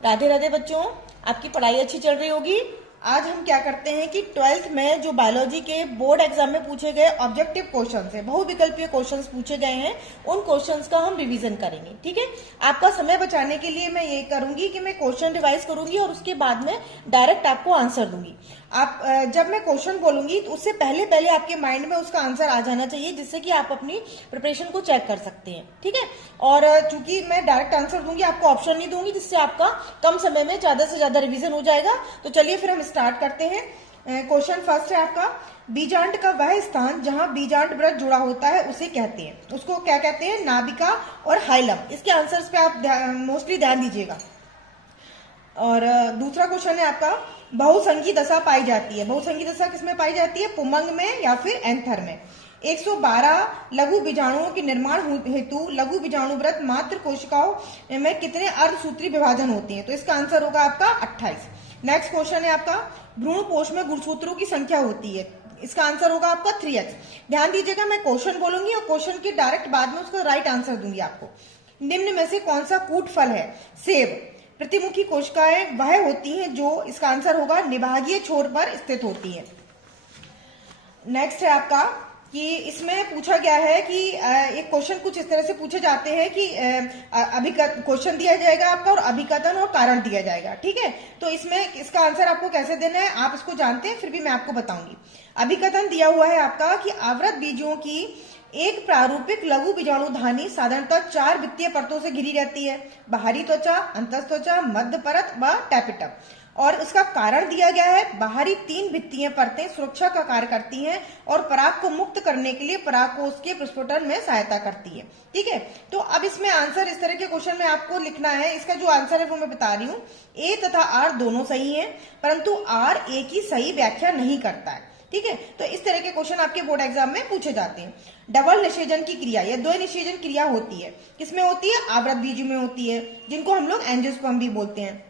राधे राधे बच्चों, आपकी पढ़ाई अच्छी चल रही होगी। आज हम क्या करते हैं कि 12th में जो बायोलॉजी के बोर्ड एग्जाम में पूछे गए ऑब्जेक्टिव क्वेश्चंस है, बहुविकल्पीय क्वेश्चंस पूछे गए हैं, उन क्वेश्चंस का हम रिवीजन करेंगे। ठीक है, आपका समय बचाने के लिए मैं ये करूंगी कि मैं क्वेश्चन रिवाइज करूंगी और उसके बाद में डायरेक्ट आपको आंसर दूंगी। आप जब मैं क्वेश्चन बोलूंगी तो उससे पहले पहले आपके माइंड में उसका आंसर आ जाना चाहिए, जिससे कि आप अपनी प्रिपरेशन को चेक कर सकते हैं। ठीक है, और चूंकि मैं डायरेक्ट आंसर दूंगी, आपको ऑप्शन नहीं दूंगी, जिससे आपका कम समय में ज्यादा से ज्यादा रिवीजन हो जाएगा। तो चलिए फिर हम स्टार्ट करते हैं। क्वेश्चन फर्स्ट है आपका, बीजांड का वह स्थान जहां बीजांड व्रत जुड़ा होता है उसे कहते हैं, उसको क्या कहते हैं? नाभिका और हाइलम। इसके आंसर्स पे आप मोस्टली ध्यान दीजिएगा। और दूसरा क्वेश्चन है आपका, बहुसंगी दशा पाई जाती है। बहुसंगी दशा किसमें पाई जाती है? पुमंग में या फिर एंथर में। 112 लघु बीजाणुओं के निर्माण हेतु लघु बीजाणु व्रत मात्र कोशिकाओं में कितने अर्धसूत्री विभाजन होते हैं? तो इसका आंसर होगा आपका 28। नेक्स्ट क्वेश्चन है आपका, भ्रूण पोष में गुणसूत्रों की संख्या होती है, इसका आंसर होगा आपका 3x। ध्यान दीजिएगा, मैं क्वेश्चन बोलूंगी और क्वेश्चन के डायरेक्ट बाद में उसका राइट आंसर दूंगी आपको। निम्न में से कौन सा कूट फल है? सेब। प्रतिमुखी कोशिकाएं वह होती हैं जो, इसका आंसर होगा, निभागीय छोर पर स्थित होती हैं। नेक्स्ट है आपका कि इसमें पूछा गया है कि एक क्वेश्चन कुछ इस तरह से पूछे जाते हैं कि क्वेश्चन दिया जाएगा आपका और अभिकथन और कारण दिया जाएगा। ठीक है, तो इसमें इसका आंसर आपको कैसे देना है आप इसको जानते हैं, फिर भी मैं आपको बताऊंगी। अभिकथन दिया हुआ है आपका कि आवृत बीजों की एक प्रारूपिक लघु बीजाणुधानी साधारणतः 4 वित्तीय परतों से घिरी रहती है, बाहरी त्वचा, अंतस्त्वचा, मध्य परत व टैपिटम। और उसका कारण दिया गया है, बाहरी 3 वित्तीय परतें सुरक्षा का कार्य करती हैं और पराग को मुक्त करने के लिए परागकोश के प्रस्फुटन में सहायता करती है। ठीक है, तो अब इसमें आंसर इस तरह के क्वेश्चन में आपको लिखना है। इसका जो आंसर है वो मैं बता रही हूँ, ए तथा आर दोनों सही है, परंतु आर ए की सही व्याख्या नहीं करता है। ठीक है, तो इस तरह के क्वेश्चन आपके बोर्ड एग्जाम में पूछे जाते हैं। डबल निषेचन की क्रिया, यह द्वय निषेचन क्रिया होती है, किसमें होती है? आवृत बीज में होती है, जिनको हम लोग एंजियोस्पर्म भी बोलते हैं।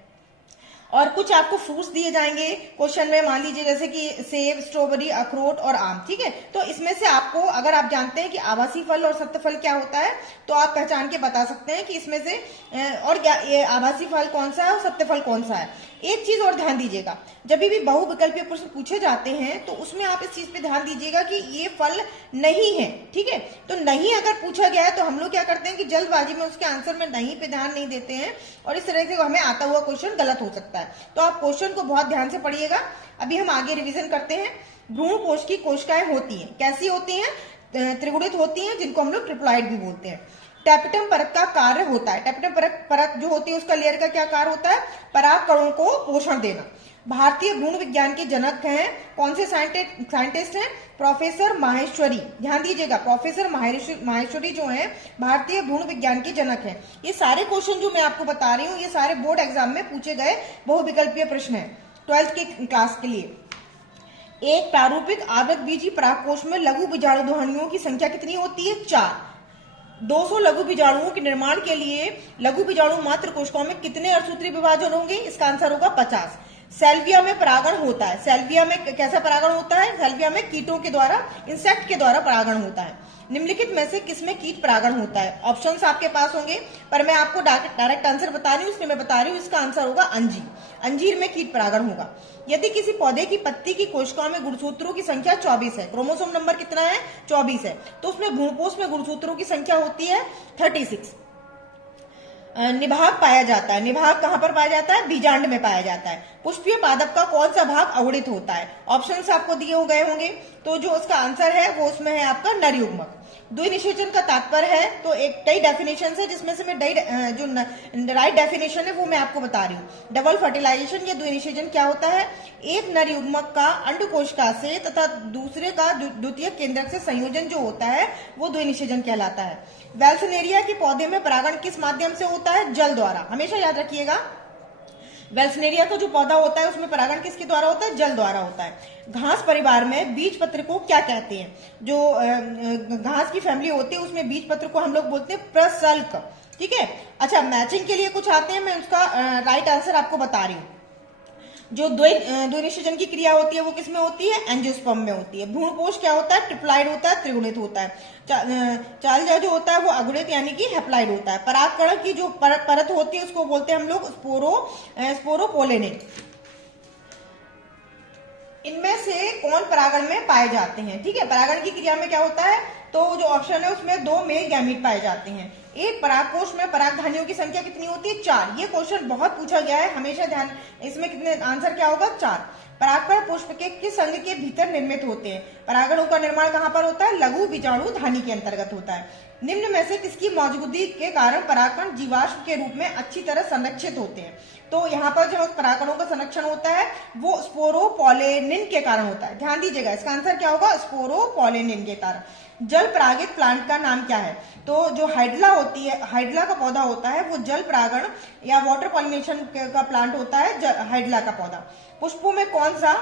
और कुछ आपको फ्रूट्स दिए जाएंगे क्वेश्चन में, मान लीजिए जैसे कि सेब, स्ट्रॉबेरी, अखरोट और आम। ठीक है, तो इसमें से आपको, अगर आप जानते हैं कि आवासीय फल और सत्य फल क्या होता है, तो आप पहचान के बता सकते हैं कि इसमें से और क्या ये आवासीय फल कौन सा है और सत्य फल कौन सा है। एक चीज और ध्यान दीजिएगा, जब भी बहुविकल्पीय प्रश्न पूछे जाते हैं तो उसमें आप इस चीज पे ध्यान दीजिएगा कि ये फल नहीं है। ठीक है, तो नहीं अगर पूछा गया है तो हम लोग क्या करते हैं कि जल्दबाजी में उसके आंसर में नहीं पे ध्यान नहीं देते हैं और इस तरह से हमें आता हुआ क्वेश्चन गलत हो सकता है। तो आप क्वेश्चन को बहुत ध्यान से पढ़िएगा। अभी हम आगे रिवीजन करते हैं। भ्रूण कोश की कोशिकाएं होती हैं, कैसी होती हैं? त्रिगुणित होती हैं, जिनको हम लोग ट्रिप्लॉइड भी बोलते हैं। टैपिटम परत का कार्य होता है, टैपिटम परत जो होती है उसका लेयर का क्या कार्य होता है? पराग कणों को पोषण देना। भारतीय भ्रूण विज्ञान के जनक हैं कौन से साइंटिस्ट हैं? प्रोफेसर माहेश्वरी। ध्यान दीजिएगा, प्रोफेसर माहेश्वरी जो हैं भारतीय भ्रूण विज्ञान के जनक हैं। ये सारे क्वेश्चन जो मैं आपको बता रही हूँ ये सारे बोर्ड एग्जाम में पूछे गए बहुविकल्पीय प्रश्न है 12th के क्लास के लिए। एक प्रारूपिक आवृत बीजी परागकोश में लघु बीजाणुधानियों की संख्या कितनी होती है? 4। 200 लघु बीजाणुओं के निर्माण के लिए लघु बीजाणु मात्र कोशिकाओं में कितने अर्धसूत्री विभाजन होंगे? इसका आंसर होगा 50। सेल्विया में परागण होता है, सेल्विया में कैसा परागण होता है? सेल्विया में कीटों के द्वारा, इंसेक्ट के द्वारा परागण होता है। निम्नलिखित में से किसमें कीट परागण होता है? ऑप्शंस आपके पास होंगे, पर मैं आपको डायरेक्ट आंसर बता रही हूँ, इसलिए मैं बता रही हूँ इसका आंसर होगा अंजीर। अंजीर में कीट परागण होगा। यदि किसी पौधे की पत्ती की कोशिकाओं में गुणसूत्रों की संख्या 24 है, क्रोमोसोम नंबर कितना है? 24 है, तो उसमें भ्रूणपोष में गुणसूत्रों की संख्या होती है 36। निभाग पाया जाता है, निभाग कहां पर पाया जाता है? बीजांड में पाया जाता है। पुष्पीय पादप का कौन सा भाग अवड़ित होता है? ऑप्शंस आपको दिए हो गए होंगे, तो जो उसका आंसर है वो उसमें है आपका नर युग्मक। द्विनिषेचन का तात्पर्य है, तो एक कई डेफिनेशन है जिसमें से मैं जो राइट डेफिनेशन है वो मैं आपको बता रही हूँ। डबल फर्टिलाइजेशन या द्विनिषेचन क्या होता है? एक नर युग्मक का अंडकोशिका से तथा दूसरे का द्वितीय केंद्रक से संयोजन जो होता है वो द्विनिषेचन कहलाता है। वेल्सनेरिया के पौधे में परागण किस माध्यम से होता है? जल द्वारा। हमेशा याद रखिएगा, वेल्सनेरिया का जो पौधा होता है उसमें परागण किसके द्वारा होता है? जल द्वारा होता है। घास परिवार में बीज पत्र को क्या कहते हैं? जो घास की फैमिली होती है उसमें बीज पत्र को हम लोग बोलते हैं प्रसल्क। ठीक है, अच्छा मैचिंग के लिए कुछ आते हैं, मैं उसका राइट आंसर आपको बता रही हूँ। जो द्विनिषेचन की क्रिया होती है वो किसमें होती है? एंजियोस्पर्म में होती है। भ्रूणकोश क्या होता है? ट्रिप्लाइड होता है, त्रिगुणित होता है। चालजा जो होता है वो अगुणित यानी कि हेप्लाइड होता है। परागकण की जो परत होती है उसको बोलते हैं हम लोग स्पोरोपोलेनिन। इनमें से कौन परागण में पाए जाते हैं? ठीक है, परागण की क्रिया में क्या होता है? तो जो ऑप्शन है उसमें 2 मेल गैमीट पाए जाते हैं। एक परागकोश में परागधानियों की संख्या कितनी होती है? 4। ये क्वेश्चन बहुत पूछा गया है, हमेशा ध्यान। इसमें कितने आंसर क्या होगा? 4। परागकण पुष्प के किस अंग के भीतर निर्मित होते हैं? परागणों का निर्माण कहाँ पर होता है? लघु बीजाणु धानी के अंतर्गत होता है। निम्न में से किसकी मौजूदगी के कारण परागकण जीवाश्म के रूप में अच्छी तरह संरक्षित होते हैं? तो यहाँ पर जो परागकणों का संरक्षण होता है वो स्पोरोपोलेनिन के कारण होता है। ध्यान दीजिएगा, इसका आंसर क्या होगा? स्पोरोपोलेनिन के कारण। जल परागित प्लांट का नाम क्या है? तो जो हाइड्ला होती है, हाइड्ला का पौधा होता है वो जल परागण या वाटर पॉलिनेशन का प्लांट होता है, हाइड्ला का पौधा। पुष्पों में कौन सा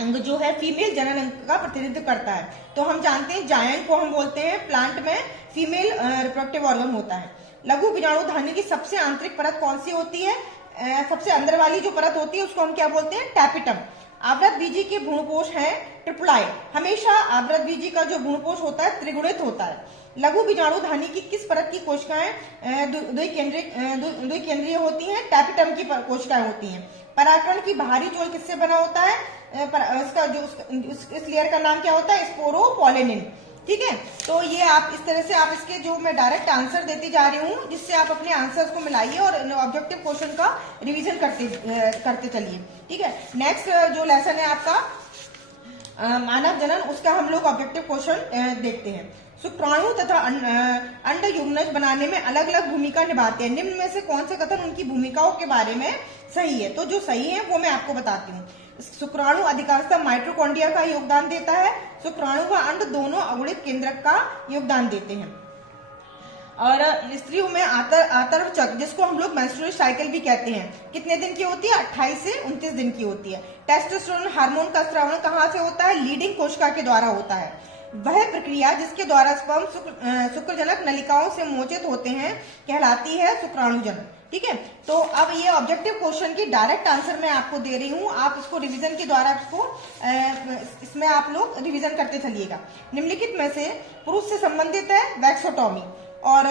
अंग जो है फीमेल जनन अंग का प्रतिनिधित्व करता है? तो हम जानते हैं जायंट को हम बोलते हैं, प्लांट में फीमेल रिप्रोडक्टिव ऑर्गन होता है। लघु बीजाणु धानी की सबसे आंतरिक परत कौन सी होती है? सबसे अंदर वाली जो परत होती है उसको हम क्या बोलते हैं? टैपिटम। आवृत बीजी के भ्रूणकोश है ट्रिप्लाइड। हमेशा आवृत बीजी का जो भ्रूणकोश होता है त्रिगुणित होता है। लघु बीजाणु धानी की किस परत की कोशिकाएं द्विकेंद्रीय होती हैं? टैपिटम की कोशिकाएं होती हैं। परागकण की बाहरी चोल किससे बना होता है? इसका जो इस लेयर का नाम क्या होता है? स्पोरोपोलेनिन। ठीक है, तो ये आप इस तरह से आप इसके जो मैं डायरेक्ट आंसर देती जा रही हूँ, जिससे आप अपने आंसर्स को मिलाइए और ऑब्जेक्टिव क्वेश्चन का रिवीजन करते चलिए। ठीक है, नेक्स्ट जो लेसन है आपका मानव जनन, उसका हम लोग ऑब्जेक्टिव क्वेश्चन देखते हैं। शुक्राणु तथा अंड युग्मनज बनाने में अलग अलग भूमिका निभाते हैं। निम्न में से कौन सा कथन उनकी भूमिकाओं के बारे में सही है? तो जो सही है वो मैं आपको बताती हूँ। शुक्राणु अधिकांशतः माइटोकॉन्ड्रिया का योगदान देता है। शुक्राणु व अंड दोनों अगुणित केंद्रक का योगदान देते हैं। और स्त्रियों में आतर्व चक्र, जिसको हम लोग मेंस्ट्रुअल साइकिल भी कहते हैं, कितने दिन की होती है? 28 से 29 दिन की होती है। टेस्टोस्टेरोन हार्मोन का स्रावण कहाँ से होता है? लीडिंग कोशिका के द्वारा होता है। वह प्रक्रिया जिसके द्वारा स्पर्म शुक्रजनक नलिकाओं से मोचित होते हैं कहलाती है शुक्राणुजनन। ठीक है, तो अब ये ऑब्जेक्टिव क्वेश्चन की डायरेक्ट आंसर मैं आपको दे रही हूँ, आप इसको रिवीजन के द्वारा इसमें आप लोग रिवीजन करते चलिएगा। निम्नलिखित में से पुरुष से संबंधित है वैक्सोटॉमी और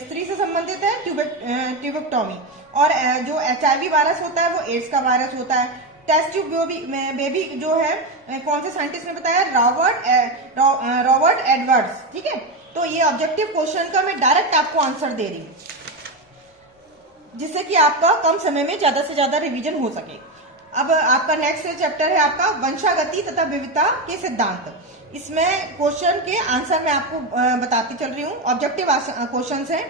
स्त्री से संबंधित है ट्यूबेक्टोमी, और जो HIV वायरस होता है वो एड्स का वायरस होता है। टेस्ट ट्यूब बेबी जो है कौन से साइंटिस्ट ने बताया? Robert Edwards. ठीक है, तो ये ऑब्जेक्टिव क्वेश्चन का मैं डायरेक्ट आपको आंसर दे रही हूँ, जिससे कि आपका कम समय में ज्यादा से ज्यादा रिवीजन हो सके। अब आपका नेक्स्ट चैप्टर है आपका वंशागति तथा विविधता के सिद्धांत। इसमें क्वेश्चन के आंसर मैं आपको बताती चल रही हूँ। ऑब्जेक्टिव क्वेश्चन है।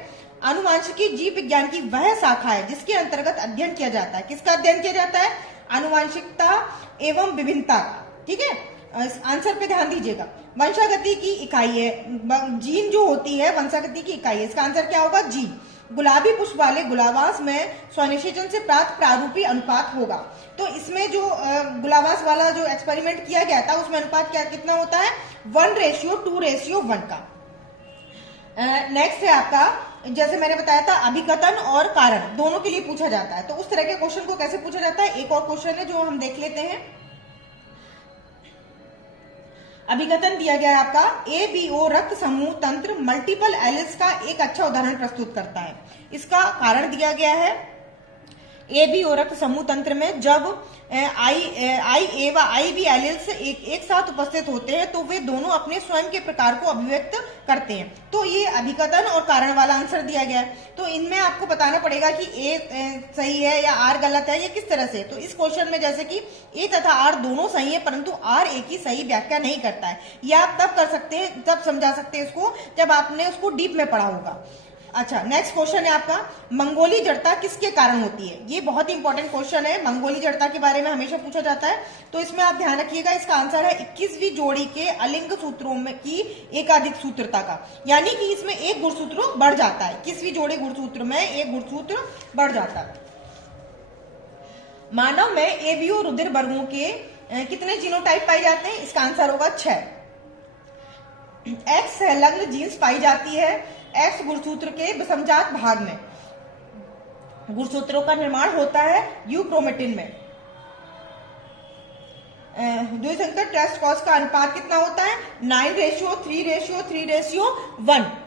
आनुवांशिकी जीव विज्ञान की वह शाखा है जिसके अंतर्गत अध्ययन किया जाता है। किसका अध्ययन किया जाता है? आनुवांशिकता एवं विभिन्नता का। ठीक है, आंसर पे ध्यान दीजिएगा। वंशागति की इकाई है, जीन जो होती है वंशागति की इकाई है। इसका आंसर क्या होगा? जीन। गुलाबी पुष्प वाले गुलाबास में स्वनिषेचन से प्राप्त प्रारूपी अनुपात होगा। तो इसमें जो गुलाबास वाला जो एक्सपेरिमेंट किया गया था उसमें अनुपात कितना होता है? 1:2:1 का। नेक्स्ट है आपका, जैसे मैंने बताया था, अभिकथन और कारण दोनों के लिए पूछा जाता है। तो उस तरह के क्वेश्चन को कैसे पूछा जाता है? एक और क्वेश्चन है जो हम देख लेते हैं। अभिकथन दिया गया है आपका, ABO रक्त समूह तंत्र मल्टीपल एलिल्स का एक अच्छा उदाहरण प्रस्तुत करता है। इसका कारण दिया गया है, ABO रक्त समूह तंत्र में जब IA व IB एलिल्स एक साथ उपस्थित होते हैं तो वे दोनों अपने स्वयं के प्रकार को अभिव्यक्त करते हैं। तो ये अभिकथन और कारण वाला आंसर दिया गया है। तो इनमें आपको बताना पड़ेगा कि A सही है या R गलत है, या किस तरह से। तो इस क्वेश्चन में जैसे कि A तथा R दोनों सही है, परंतु R A की सही व्याख्या नहीं करता है। ये आप तब कर सकते हैं, तब समझा सकते हैं इसको जब आपने उसको डीप में पढ़ा होगा। अच्छा, नेक्स्ट क्वेश्चन है आपका, मंगोली जड़ता किसके कारण होती है? ये बहुत ही इंपॉर्टेंट क्वेश्चन है। मंगोली जड़ता के बारे में हमेशा पूछा जाता है, तो इसमें आप ध्यान रखिएगा। इसका आंसर है 21वीं जोड़ी के अलिंग सूत्रों में की एकाधिक सूत्रता का, यानी कि इसमें एक गुणसूत्र बढ़ जाता है। 21वीं जोड़ी गुणसूत्र में एक गुणसूत्र बढ़ जाता है। मानव में ABO रुधिर वर्गों के कितने जीनोटाइप पाए जाते हैं? इसका आंसर होगा 6। X संलग्न जीन्स पाई जाती है X गुणसूत्र के विषमजात भाग में। गुणसूत्रों का निर्माण होता है यूक्रोमेटिन में। द्विसंकर टेस्ट कॉस्ट का अनुपात कितना होता है? 9:3:3:1।